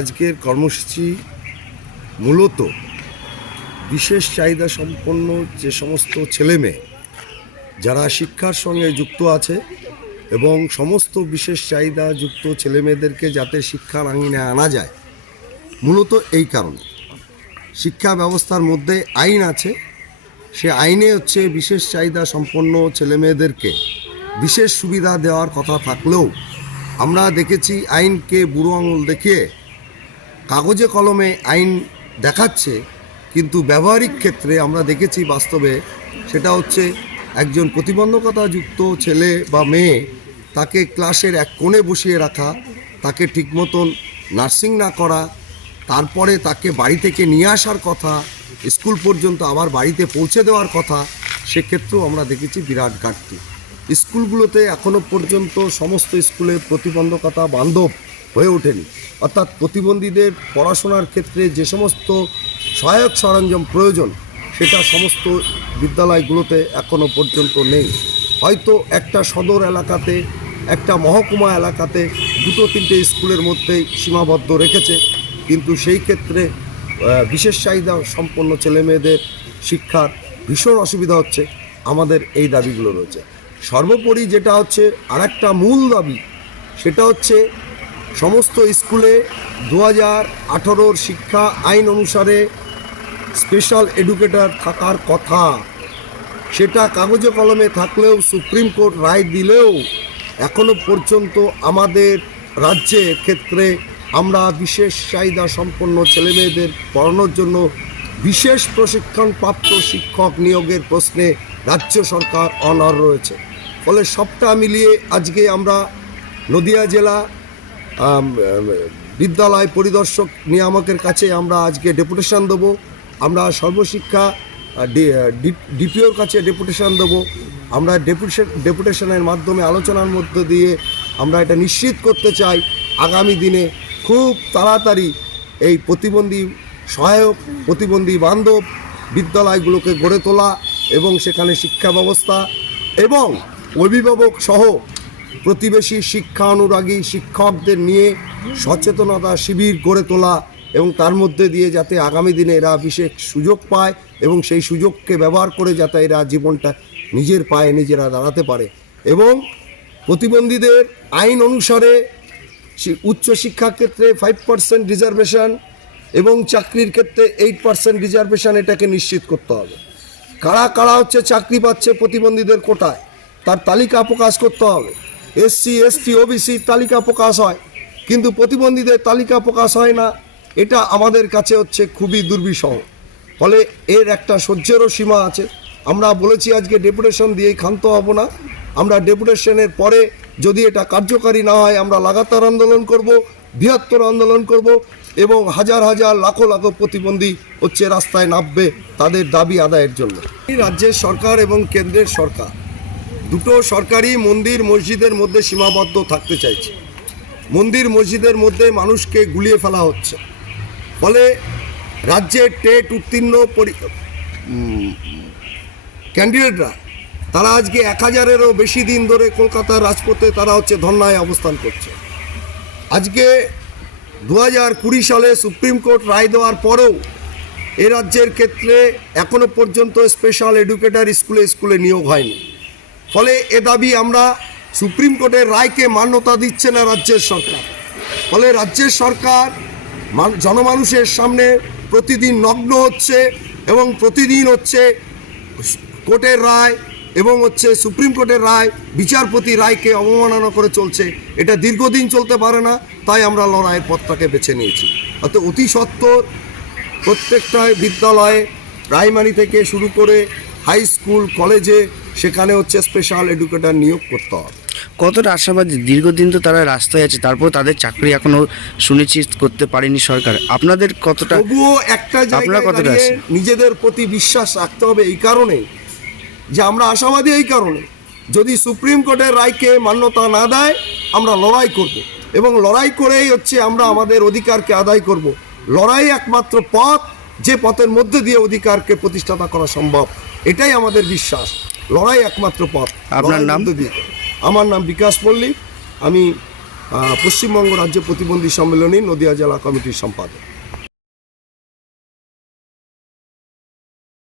আজকের কর্মসূচি মূলত বিশেষ চাহিদা সম্পন্ন যে সমস্ত ছেলেমেয়ে যারা শিক্ষার সঙ্গে যুক্ত আছে এবং সমস্ত বিশেষ চাহিদা যুক্ত ছেলেমেয়েদেরকে যাতে শিক্ষার আঙিনে আনা যায়, মূলত এই কারণে শিক্ষা ব্যবস্থার মধ্যে আইন আছে। সে আইনে হচ্ছে বিশেষ চাহিদা সম্পন্ন ছেলেমেয়েদেরকে বিশেষ সুবিধা দেওয়ার কথা থাকলেও আমরা দেখেছি আইনকে বুড়ো আঙুল দেখিয়ে কাগজে কলমে আইন দেখাচ্ছে, কিন্তু ব্যবহারিক ক্ষেত্রে আমরা দেখেছি বাস্তবে সেটা হচ্ছে একজন প্রতিবন্ধকতাযুক্ত ছেলে বা মেয়ে তাকে ক্লাসের এক কোণে বসিয়ে রাখা, তাকে ঠিক মতন নার্সিং না করা, তারপরে তাকে বাড়ি থেকে নিয়ে আসার কথা, স্কুল পর্যন্ত আবার বাড়িতে পৌঁছে দেওয়ার কথা, সেক্ষেত্রেও আমরা দেখেছি বিরাট ঘাটতি। স্কুলগুলোতে এখনও পর্যন্ত সমস্ত স্কুলে প্রতিবন্ধকতা বান্ধব হয়ে ওঠেনি, অর্থাৎ প্রতিবন্ধীদের পড়াশোনার ক্ষেত্রে যে সমস্ত সহায়ক সরঞ্জাম প্রয়োজন সেটা সমস্ত বিদ্যালয়গুলোতে এখনও পর্যন্ত নেই। হয়তো একটা সদর এলাকাতে, একটা মহকুমা এলাকাতে দুটো তিনটে স্কুলের মধ্যেই সীমাবদ্ধ রেখেছে, কিন্তু সেই ক্ষেত্রে বিশেষ চাহিদা সম্পন্ন ছেলেমেয়েদের শিক্ষার ভীষণ অসুবিধা হচ্ছে। আমাদের এই দাবিগুলো রয়েছে। সর্বোপরি যেটা হচ্ছে আরেকটা মূল দাবি, সেটা হচ্ছে সমস্ত স্কুলে 2018 শিক্ষা আইন অনুসারে স্পেশাল এডুকেটর থাকার কথা, সেটা কাগজে কলমে থাকলেও সুপ্রিম কোর্ট রায় দিলেও এখনও পর্যন্ত আমাদের রাজ্যের ক্ষেত্রে আমরা বিশেষ চাহিদা সম্পন্ন ছেলেমেয়েদের পড়ানোর জন্য বিশেষ প্রশিক্ষণপ্রাপ্ত শিক্ষক নিয়োগের প্রশ্নে রাজ্য সরকার অনড় রয়েছে। ফলে সবটা মিলিয়ে আজকে আমরা নদিয়া জেলা বিদ্যালয় পরিদর্শক নিয়ামকের কাছে আমরা আজকে ডেপুটেশন দেবো। আমরা সর্বশিক্ষা ডিপিওর কাছে ডেপুটেশন দেবো। আমরা ডেপুটেশনের মাধ্যমে আলোচনার মধ্য দিয়ে আমরা এটা নিশ্চিত করতে চাই আগামী দিনে খুব তাড়াতাড়ি এই প্রতিবন্ধী সহায়ক, প্রতিবন্ধী বান্ধব বিদ্যালয়গুলোকে গড়ে তোলা এবং সেখানে শিক্ষা ব্যবস্থা এবং অভিভাবক সহ প্রতিবেশী শিক্ষা অনুরাগী শিক্ষকদের নিয়ে সচেতনতা শিবির গড়ে তোলা এবং তার মধ্যে দিয়ে যাতে আগামী দিনে এরা বিশেষ সুযোগ পায় এবং সেই সুযোগকে ব্যবহার করে যাতে এরা জীবনটা নিজের পায়ে নিজেরা দাঁড়াতে পারে। এবং প্রতিবন্ধীদের আইন অনুসারে উচ্চশিক্ষার ক্ষেত্রে 5% রিজার্ভেশন এবং চাকরির ক্ষেত্রে 8% রিজার্ভেশন, এটাকে নিশ্চিত করতে হবে। কারা কারা হচ্ছে চাকরি পাচ্ছে প্রতিবন্ধীদের কোটায় তার তালিকা প্রকাশ করতে হবে। SC ST OBC তালিকা প্রকাশ হয়, কিন্তু প্রতিবন্ধীদের তালিকা প্রকাশ হয় না। এটা আমাদের কাছে হচ্ছে খুবই দুর্বিষহ। ফলে এর একটা সহ্যেরও সীমা আছে। আমরা বলেছি আজকে ডেপুটেশন দিয়েই ক্ষান্ত হব না। আমরা ডেপুটেশনের পরে যদি এটা কার্যকারী না হয় আমরা লাগাতার আন্দোলন করব, বৃহত্তর আন্দোলন করব এবং হাজার হাজার লাখো লাখো প্রতিবন্ধী হচ্ছে রাস্তায় নামবে তাদের দাবি আদায়ের জন্য। এই রাজ্যের সরকার এবং কেন্দ্রের সরকার দুটো সরকারি মন্দির মসজিদের মধ্যে সীমাবদ্ধ থাকতে চাইছে। মন্দির মসজিদের মধ্যে মানুষকে গুলিয়ে ফেলা হচ্ছে। ফলে রাজ্যের টেট উত্তীর্ণ ক্যান্ডিডেটরা তারা আজকে 1000-এরও বেশি দিন ধরে কলকাতার রাজপথে তারা হচ্ছে ধর্নায় অবস্থান করছে। আজকে 2020 সালে সুপ্রিম কোর্ট রায় দেওয়ার পরেও এ রাজ্যের ক্ষেত্রে এখনও পর্যন্ত স্পেশাল এডুকেটর স্কুলে নিয়োগ হয়নি। ফলে এ দাবি আমরা, সুপ্রিম কোর্টের রায়কে মান্যতা দিচ্ছে না রাজ্যের সরকার। ফলে রাজ্যের সরকার জনমানুষের সামনে প্রতিদিন নগ্ন হচ্ছে এবং প্রতিদিন হচ্ছে কোর্টের রায় এবং হচ্ছে সুপ্রিম কোর্টের রায়, বিচারপতি রায়কে অবমাননা করে চলছে। এটা দীর্ঘদিন চলতে পারে না, তাই আমরা লড়াইয়ের পথটাকে বেছে নিয়েছি। অর্থাৎ অতি সত্বর প্রত্যেকটা বিদ্যালয়ে প্রাইমারি থেকে শুরু করে হাই স্কুল কলেজে সেখানে হচ্ছে স্পেশাল এডুকেটর নিয়োগ করতে হবে। কতটা আশাবাদী? দীর্ঘদিন তো তারা রাস্তায় আছে, তারপর তাদের চাকরি এখনো সুনিশ্চিত করতে পারেনি সরকার। আপনাদের কতটা, তবুও একটা জায়গায় নিজেদের প্রতি বিশ্বাস রাখতে হবে এই কারণে যে আমরা আশাবাদী। এই কারণে যদি সুপ্রিম কোর্টের রায়কে মান্যতা না দেয় আমরা লড়াই করব এবং লড়াই করেই হচ্ছে আমরা আমাদের অধিকারকে আদায় করব। লড়াই একমাত্র পথ, যে পথের মধ্যে দিয়ে অধিকারকে প্রতিষ্ঠাতা করা সম্ভব, এটাই আমাদের বিশ্বাস। লড়াই একমাত্র পথ। আপনার নাম? আমার নাম বিকাশ মল্লিক। আমি পশ্চিমবঙ্গ রাজ্য প্রতিবন্ধী সম্মেলনী নদিয়া জেলা কমিটির সম্পাদক।